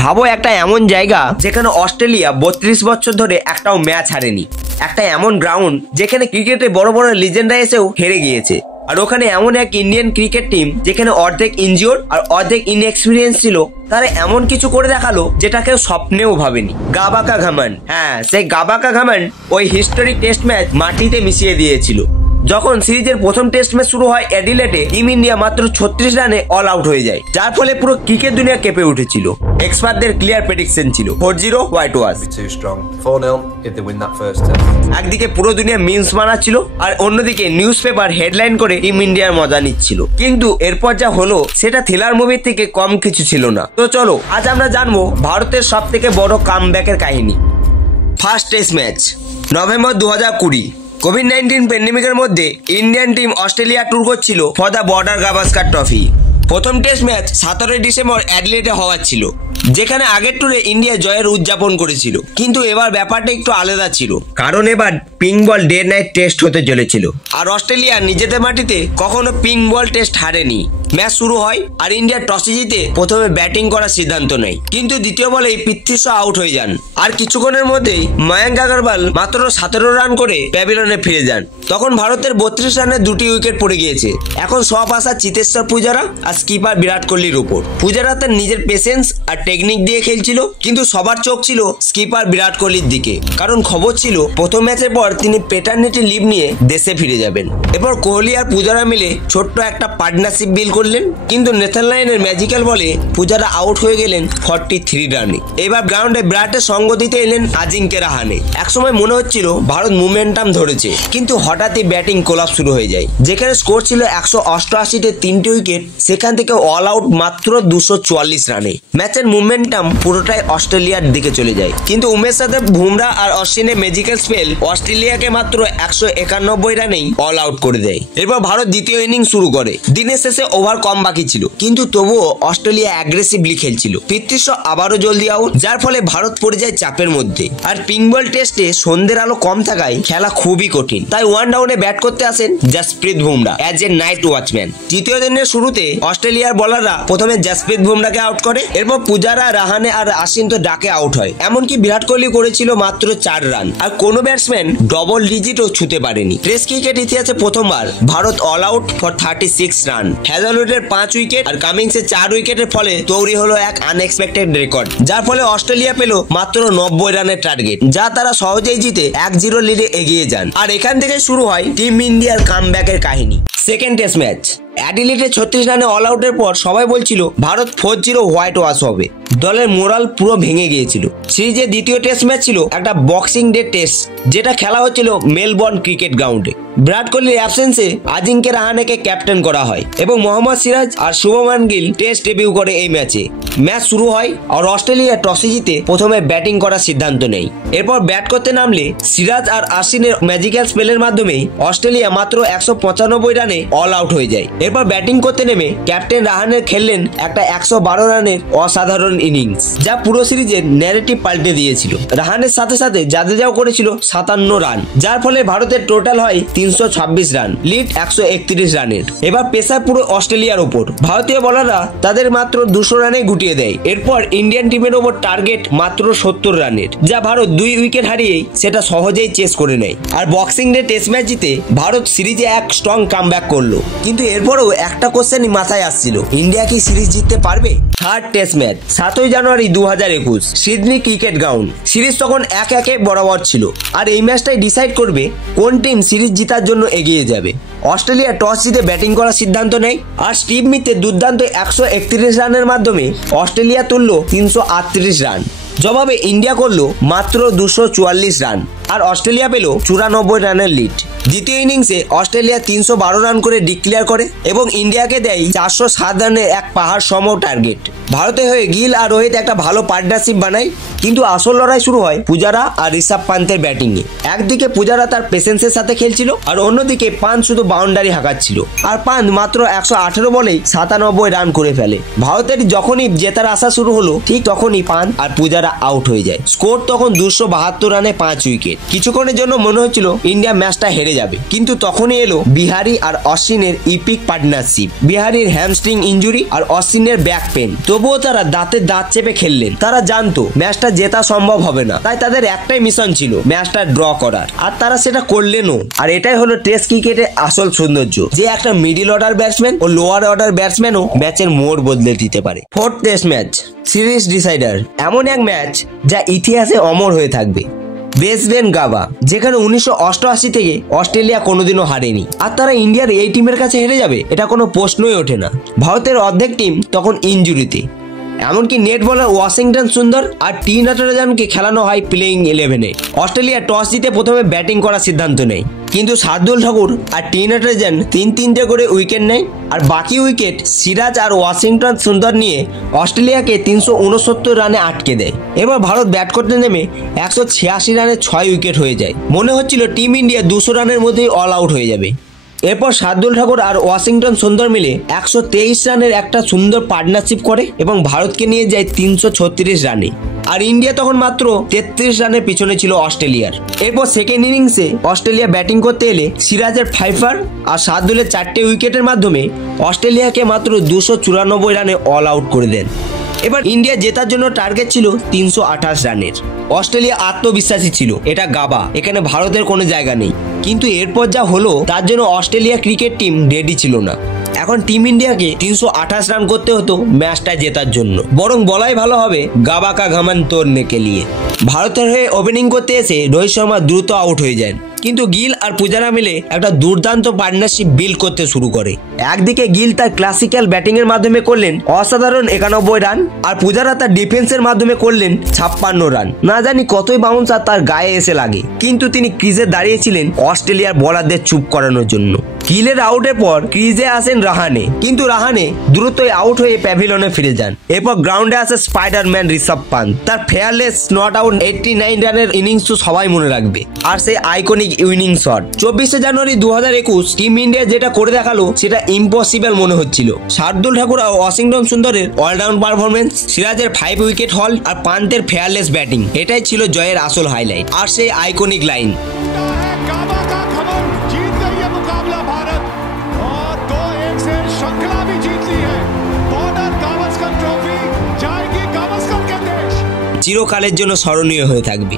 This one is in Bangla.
ভাবো একটা এমন জায়গা যেখানে অস্ট্রেলিয়া 32 বছর ধরে একটাও ম্যাচ হারেনি, একটা এমন গ্রাউন্ড যেখানে ক্রিকেটে বড় বড় লিজেন্ডরা এসেও হেরে গিয়েছে, আর ওখানে এমন এক ইন্ডিয়ান ক্রিকেট টিম যেখানে অর্ধেক ইনজিওর আর অর্ধেক ইনএক্সপিরিয়েন্স ছিল, তারা এমন কিছু করে দেখালো যেটা কেউ স্বপ্নেও ভাবেনি। গাবা কা ঘমন্ড, হ্যাঁ সেই গাবা কা ঘমন্ড ওই হিস্টোরিক টেস্ট ম্যাচ মাটিতে মিশিয়ে দিয়েছিল। যখন সিরিজের প্রথম টেস্ট ম্যাচ শুরু হয় অ্যাডিলেডে, টিম ইন্ডিয়া মাত্র 36 রানে অল আউট হয়ে যায়, যার ফলে পুরো ক্রিকেট দুনিয়া কেঁপে উঠেছিল। এক্সপার্টদের ক্লিয়ার প্রেডিকশন ছিল 4-0 হোয়াইট ওয়াশ। একদিকে পুরো দুনিয়া মিমস বানাচ্ছিল আর অন্যদিকে নিউজ পেপার হেডলাইন করে টিম ইন্ডিয়ার মজা নিচ্ছিল। কিন্তু এরপর যা হলো সেটা থ্রিলার মুভির থেকে কম কিছু ছিল না। তো চলো আজ আমরা জানবো ভারতের সব থেকে বড় কামব্যাকের কাহিনী। First test match November 2020। COVID-19 প্যান্ডেমিকের মধ্যে ইন্ডিয়ান টিম অস্ট্রেলিয়া ট্যুর করছিল for the border Gavaskar trophy. প্রথম টেস্ট ম্যাচ 17 ডিসেম্বর অ্যাডিলেডে হওয়ার ছিল, যেখানে আগের ট্যুরে ইন্ডিয়া জয়ের উদযাপন করেছিল। কিন্তু এবার ব্যাপারটা একটু আলাদা ছিল, কারণ এবার পিঙ্ক বল ডে নাইট টেস্ট হতে চলেছিল। আর অস্ট্রেলিয়া নিজেদের মাটিতে কখনো পিঙ্ক বল টেস্ট হারেনি। ম্যাচ শুরু হয় আর ইন্ডিয়া টসে জিতে প্রথমে ব্যাটিং করার সিদ্ধান্ত নেয়, কিন্তু দ্বিতীয় বলেই পৃথ্বী শা আউট হয়ে যান। আর কিছুক্ষণের মধ্যেই ময়াঙ্ক আগরওয়াল মাত্র 17 রান করে প্যাভিলিয়নে ফিরে যান। তখন ভারতের 32 রানে 2টি উইকেট পড়ে গিয়েছে। এখন সব আশা চেতেশ্বর পূজারা আর স্কিপার বিরাট কোহলির উপর। পূজারা তার নিজের পেশেন্স আর টেকনিক দিয়ে খেলছিল, কিন্তু সবার চোখ ছিল স্কিপার বিরাট কোহলির দিকে, কারণ খবর ছিল প্রথম ম্যাচের পর তিনি প্যাটার্নিটি লিভ নিয়ে দেশে ফিরে যাবেন। এরপর কোহলি আর পূজারা মিলে ছোট্ট একটা পার্টনারশিপ বিল করলেন, কিন্তু নেথারল্যান্ডের ম্যাজিক্যাল বলে পূজারা আউট হয়ে গেলেন 43 রানে। এবার গ্রাউন্ডে বিরাটের সঙ্গ দিতে এলেন আজিঙ্কে রাহানে। একসময় মনে হচ্ছিল ভারত মোমেন্টাম ধরেছে, কিন্তু হঠাৎই ব্যাটিং কোলাপস শুরু হয়ে যায়। যেখানে স্কোর ছিল 188-তে 3টি উইকেট, সেখান থেকে অল আউট মাত্র 244 রানে। ম্যাচের মোমেন্টাম পুরোটাই অস্ট্রেলিয়ার দিকে চলে যায়, কিন্তু উমেশ যাদব, বুমরা আর অশ্বিনের ম্যাজিক্যাল স্পেল অস্ট্রেলিয়াকে মাত্র 191 রানেই অল আউট করে দেয়। এরপর ভারত দ্বিতীয় ইনিংস শুরু করে। দিনের শেষে ওভার কম বাকি ছিল, কিন্তু তবুও অস্ট্রেলিয়া অ্যাগ্রেসিভলি খেলছিল। পৃথ্বী শা আবারও জলদি আউট, যার ফলে ভারত পড়ে যায় চাপের মধ্যে। আর পিঙ্ক বল টেস্টে সন্ধ্যের আলো কম থাকায় খেলা খুবই কঠিন, তাই ওয়ান ডাউনে ব্যাট করতে আসেন Jasprit Bumrah as a night watchman. তৃতীয় দিনের শুরুতে অস্ট্রেলিয়ার বলাররা প্রথমে জসপ্রীত বুমরাকে আউট করে, এরপর পূজারা, রাহানে আর আশ্বিন তো ডাকে আউট হয়। এমনকি বিরাট কোহলি করেছিল মাত্র 4 রান, আর কোনো ব্যাটসম্যান ডবল ডিজিটও ছুঁতে পারেনি। টেস্ট ক্রিকেট ইতিহাসে প্রথমবার ভারত অল আউট ফর 36 রান। হ্যাজলউডের 5 উইকেট আর কামিংসের 4 উইকেটের ফলে তৈরি হলো এক আনএক্সপেক্টেড রেকর্ড, যার ফলে অস্ট্রেলিয়া পেল মাত্র 90 রানের টার্গেট, যা তারা সহজেই জিতে 1-0 লিডে এগিয়ে যান। আর এখান থেকে শুরু হয় টিম ইন্ডিয়ার কামব্যাকের কাহিনী। সেকেন্ড টেস্ট ম্যাচ অ্যাডিলেডে 36 রানে অল আউটের পর সবাই বলছিল ভারত 4-0 হোয়াইট ওয়াশ হবে। দলের মোরাল পুরো ভেঙে গিয়েছিল। সিরিজের দ্বিতীয় টেস্ট ম্যাচ ছিল একটা বক্সিং ডে টেস্ট, যেটা খেলা হচ্ছিল মেলবোর্ন ক্রিকেট গ্রাউন্ডে। বিরাট কোহলির অ্যাবসেন্সে আজিঙ্কে রাহানেকে ক্যাপ্টেন করা হয় এবং মোহাম্মদ সিরাজ আর শুভমান গিল টেস্ট ডেবিউ করে এই ম্যাচে। ম্যাচ শুরু হয় আর অস্ট্রেলিয়া টসে জিতে প্রথমে ব্যাটিং করার সিদ্ধান্ত নেয়। এরপর ব্যাট করতে নামলে সিরাজ আর আশ্বিনের ম্যাজিক্যাল স্পেলের মাধ্যমে অস্ট্রেলিয়া মাত্র 195 রানে অল আউট হয়ে যায়। এরপর ব্যাটিং করতে নেমে ক্যাপ্টেন রাহানে খেললেন একটা 112 রানের অসাধারণ ইনিংস, যা পুরো সিরিজের ন্যারেটিভ পাল্টে দিয়েছিল। রাহানের সাথে সাথে জাদেজাও করেছিল 57 রান, যার ফলে ভারতের টোটাল হয় 326 রান, লিড 131 রানের। এবার পেসার পুরো অস্ট্রেলিয়ার উপর। ভারতীয় বলাররা তাদের মাত্র 200 রানে গুটিয়ে দেয়। এরপর ইন্ডিয়ান টিমের ওপর টার্গেট মাত্র 70 রানের, যা ভারত 2 উইকেট হারিয়েই সেটা সহজেই চেস করে নেয়। আর বক্সিং ডে টেস্ট ম্যাচ জিতে ভারত সিরিজে এক স্ট্রং কামব্যাক করলো। কিন্তু এরপরও একটা কোশ্চেনই মাথায় আসছিল, ইন্ডিয়া কি সিরিজ জিততে পারবে? থার্ড টেস্ট ম্যাচ 7 জানুয়ারি 2021, সিডনি ক্রিকেট গ্রাউন্ড। সিরিজ তখন 1-1 বরাবর ছিল, আর এই ম্যাচটাই ডিসাইড করবে কোন টিম সিরিজ জেতার জন্য এগিয়ে যাবে। অস্ট্রেলিয়া টস জিতে ব্যাটিং করার সিদ্ধান্ত নেয়, আর স্টিভ স্মিথের দুর্দান্ত 131 রানের মাধ্যমে অস্ট্রেলিয়া তুলল 338 রান। জবাবে ইন্ডিয়া করলো মাত্র 244 রান, আর অস্ট্রেলিয়া পেল 94 রানের লিড। দ্বিতীয় ইনিংসে অস্ট্রেলিয়া 312 রান করে ডিক্লেয়ার করে এবং ইন্ডিয়াকে দেয় 407 রানের এক পাহাড় সম টার্গেট। ভারতের হয়ে গিল আর রোহিত একটা ভালো পার্টনারশিপ বানায়, কিন্তু আসল লড়াই শুরু হয় পূজারা আর ঋষভ পান্তের ব্যাটিং এ। একদিকে পূজারা তার পেশেন্সের সাথে খেলছিল, আর অন্যদিকে পান্ত শুধু বাউন্ডারি হাঁকাচ্ছিল। আর পান্ত মাত্র 118 বলেই 97 রান করে ফেলে। ভারতের যখনই জেতার আশা শুরু হলো, ঠিক তখনই পান্ত আর পূজারা আউট হয়ে যায়। স্কোর তখন 272 রানে 5 উইকেট। কিছুক্ষণের জন্য মনে হচ্ছিল ইন্ডিয়া ম্যাচটা হেরে যাবে, কিন্তু তখনই এলো বিহারি আর অশ্বিনের ইপিক পার্টনারশিপ। বিহারির হ্যামস্ট্রিং ইঞ্জুরি আর অশ্বিনের ব্যাক পেন, তবু তবুও তারা দাঁতের দাঁত চেপে খেললেন। তারা জানতো ম্যাচটা জেতা সম্ভব হবে না, তাই তাদের একটাই মিশন ছিল ম্যাচটা ড্র করার, আর তারা সেটা করলেনও। আর এটাই হলো টেস্ট ক্রিকেটের আসল সৌন্দর্য, যে একটা মিডিল অর্ডার ব্যাটসম্যান ও লোয়ার অর্ডার ব্যাটসম্যানও ম্যাচের মোড় বদলে দিতে পারে। Fourth test match, series decider, এমন এক ম্যাচ যা ইতিহাসে অমর হয়ে থাকবে। ব্রিসবেন গাবা, যেখানে 1988 থেকে অস্ট্রেলিয়া কোনোদিনও হারেনি, আর তারা ইন্ডিয়ার এই টিমের কাছে হেরে যাবে এটা কোনো প্রশ্নই ওঠে না। ভারতের অর্ধেক টিম তখন ইনজুরিতে, এমনকি নেট বলার ওয়াশিংটন সুন্দর আর টি নটরাজনকে খেলানো হয় প্লেইং 11-এ। অস্ট্রেলিয়া টস জিতে প্রথমে ব্যাটিং করার সিদ্ধান্ত নেয়, কিন্তু শার্দুল ঠাকুর আর টি নটরাজন 3-3টে করে উইকেট নেয়, আর বাকি উইকেট সিরাজ আর ওয়াশিংটন সুন্দর নিয়ে অস্ট্রেলিয়াকে 369 রানে আটকে দেয়। এবার ভারত ব্যাট করতে নেমে 186 রানে 6 উইকেট হয়ে যায়। মনে হচ্ছিল টিম ইন্ডিয়া 200 রানের মধ্যেই অল আউট হয়ে যাবে। এরপর শার্দুল ঠাকুর আর ওয়াশিংটন সুন্দর মিলে 123 রানের একটা সুন্দর পার্টনারশিপ করে এবং ভারতকে নিয়ে যায় 336 রানে। আর ইন্ডিয়া তখন মাত্র 33 রানের পিছনে ছিল অস্ট্রেলিয়ার। এরপর সেকেন্ড ইনিংসে অস্ট্রেলিয়া ব্যাটিং করতে এলে সিরাজের 5 আর শার্দুলের 4টে উইকেটের মাধ্যমে অস্ট্রেলিয়াকে মাত্র 294 রানে অল আউট করে দেন। এবার ইন্ডিয়া জেতার জন্য টার্গেট ছিল 328 রানের। অস্ট্রেলিয়া আত্মবিশ্বাসী ছিল, এটা গাবা, এখানে ভারতের কোনো জায়গা নেই। কিন্তু এরপর যা হলো তার জন্য অস্ট্রেলিয়া ক্রিকেট টিম রেডি ছিল না। এখন টিম ইন্ডিয়াকে 328 রান করতে হতো ম্যাচটা জেতার জন্য, বরং বলাই ভালো হবে গাবা কা ঘমন তোড়নে কে লিয়ে। ভারতের হয়ে ওপেনিং করতে এসে রোহিত শর্মা দ্রুত আউট হয়ে যান, কিন্তু গিল আর পূজারা মিলে একটা দুর্দান্ত পার্টনারশিপ বিল্ড করতে শুরু করে। একদিকে গিল তার ক্লাসিক্যাল ব্যাটিং এর মাধ্যমে করলেন অসাধারণ 91 রান, আর পূজারা তার ডিফেন্সের মাধ্যমে করলেন 56 রান। না জানি কতই বাউন্সার তার গায়ে এসে লাগে, কিন্তু তিনি ক্রিজে দাঁড়িয়েছিলেন অস্ট্রেলিয়ার বোলারদের চুপ করানোর জন্য। গিলের আউটের পর ক্রিজে আসেন রাহানে, কিন্তু রাহানে দ্রুতই আউট হয়ে প্যাভিলনে ফিরে যান। এরপর গ্রাউন্ডে আসে স্পাইডারম্যান ঋষভ পান্ত। তার ফেয়ারলেস নট আউট 89 রানের ইনিংস তো সবাই মনে রাখবে, আর সেই আইকনিক উইনিং শট। 24শে জানুয়ারি 2021 টিম ইন্ডিয়া যেটা করে দেখালো সেটা ইম্পসিবল মনে হচ্ছিল। শার্দুল ঠাকুর আর ওয়াশিংটন সুন্দরের অলরাউন্ড পারফরমেন্স, সিরাজের 5 উইকেট হল আর পান্তের ফেয়ারলেস ব্যাটিং, এটাই ছিল জয়ের আসল হাইলাইট। আর সেই আইকনিক লাইন, চিরকালের জন্য স্মরণীয় হয়ে থাকবে।